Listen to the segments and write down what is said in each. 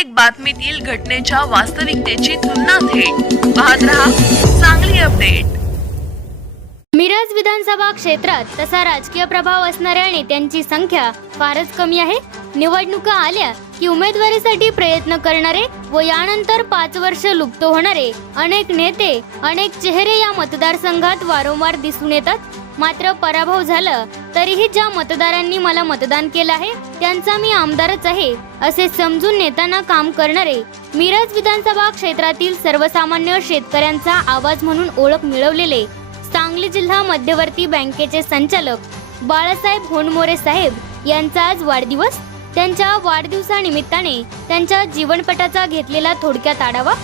प्रत्येक बातमीतील घटनेच्या वास्तविकतेची तुलना थेट. पाहत रहा चांगली अपडेट मिरज विधानसभा क्षेत्रात तसा राजकीय प्रभाव असणाऱ्या नेत्यांची संख्या फारच कमी आहे. निवडणुका आल्या की उमेदवारीसाठी प्रयत्न करणारे व यानंतर पाच वर्ष लुप्त होणारे अनेक नेते अनेक चेहरे या मतदारसंघात वारंवार दिसून येतात. मात्र पराभव झाला तरीही ज्या मतदारांनी मला मतदान केलं आहे त्यांचा मी आमदारच आहे असे समजून नेताना काम करणारे मिरज विधानसभा क्षेत्रातील सर्वसामान्य शेतकऱ्यांचा आवाज म्हणून ओळख मिळवलेले सांगली जिल्हा मध्यवर्ती बँकेचे संचालक बाळासाहेब होनमोरे साहेब यांचा आज वाढदिवस. त्यांच्या वाढदिवसानिमित्ताने त्यांच्या जीवनपटाचा घेतलेला थोडक्यात आढावा.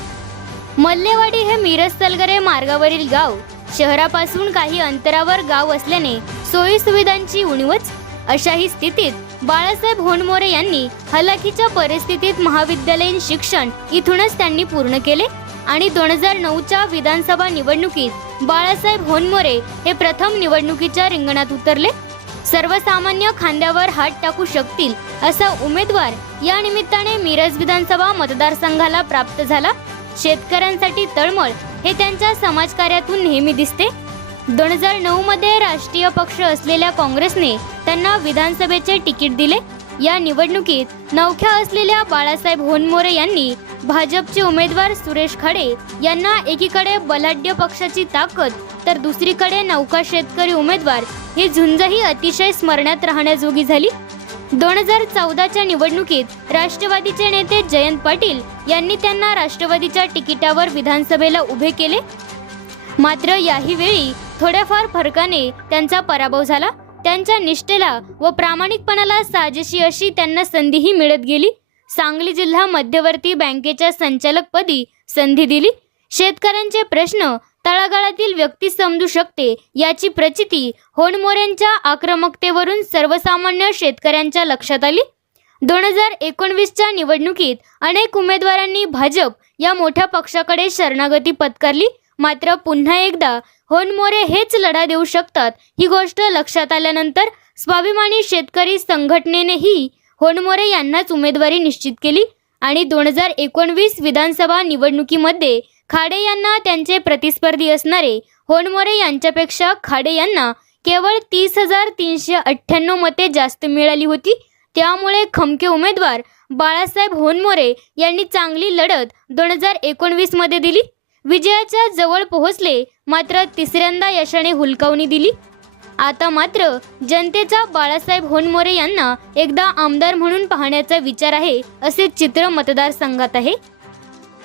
मल्लेवाडी हे मिरज तलगरे मार्गावरील गाव. शहरापासून काही अंतरावर गाव असल्याने सोयी सुविधांची उणीवच? अशाही स्थितीत बाळासाहेब होनमोरे यांनी हलाखीच्या परिस्थितीत महाविद्यालयीन शिक्षण इथूनच त्यांनी पूर्ण केले आणि दोन हजार नऊच्या विधानसभा निवडणुकीत बाळासाहेब होनमोरे हे प्रथम निवडणुकीच्या रिंगणात उतरले. सर्वसामान्य खांद्यावर हात टाकू शकतील असा उमेदवार या निमित्ताने मिरज विधानसभा मतदारसंघाला प्राप्त झाला. शेतकऱ्यांसाठी तळमळ हे त्यांच्या समाजकार्यातून नेहमी दिसते. दोन हजार नऊ मध्ये राष्ट्रीय पक्ष असलेल्या काँग्रेसने त्यांना विधानसभेचे तिकीट दिले. या निवडणुकीत नवख्या असलेल्या बाळासाहेब होनमोरे यांनी भाजपचे उमेदवार सुरेश खाडे यांना एकीकडे बलाढ्य पक्षाची ताकद तर दुसरीकडे नौका शेतकरी उमेदवार ही झुंजही अतिशय स्मरणात राहण्याजोगी झाली. दोन हजार चौदाच्या निवडणुकीत राष्ट्रवादीचे नेते जयंत पाटील यांनी त्यांना राष्ट्रवादीच्या तिकिटावर विधानसभेला उभे केले. मात्र याही वेळी थोड्याफार फरकाने त्यांचा पराभव झाला. त्यांच्या निष्ठेला व प्रामाणिकपणाला साजेशी अशी त्यांना संधीही मिळत गेली. सांगली जिल्हा मध्यवर्ती बँकेच्या संचालकपदी संधी दिली. शेतकऱ्यांचे प्रश्न तळागाळातील व्यक्ती समजू शकते याची प्रचिती होणमोऱ्यांच्या आक्रमकतेवरून सर्वसामान्य शेतकऱ्यांच्या लक्षात आली. दोन हजार एकोणवीसच्या निवडणुकीत अनेक उमेदवारांनी भाजप या मोठ्या पक्षाकडे शरणागती पत्करली. मात्र पुन्हा एकदा होनमोरे हेच लढा देऊ शकतात. ही गोष्ट लक्षात आल्यानंतर स्वाभिमानी शेतकरी संघटनेनेही होनमोरे यांनाच उमेदवारी निश्चित केली आणि दोन हजार एकोणवीस विधानसभा निवडणुकीमध्ये खाडे यांना त्यांचे प्रतिस्पर्धी असणारे होनमोरे यांच्यापेक्षा खाडे यांना केवळ तीस हजार तीनशे अठ्ठ्याण्णव मते जास्त मिळाली होती. त्यामुळे खमके उमेदवार बाळासाहेब होनमोरे यांनी चांगली लढत दोन हजार एकोणवीसमध्ये दिली. विजयाच्या जवळ पोहोचले मात्र तिसऱ्यांदा यशाने हुलकावणी दिली. आता मात्र जनतेचा बाळासाहेब होनमोरे यांना एकदा आमदार म्हणून पाहण्याचा विचार आहे असे चित्र मतदारसंघात आहे.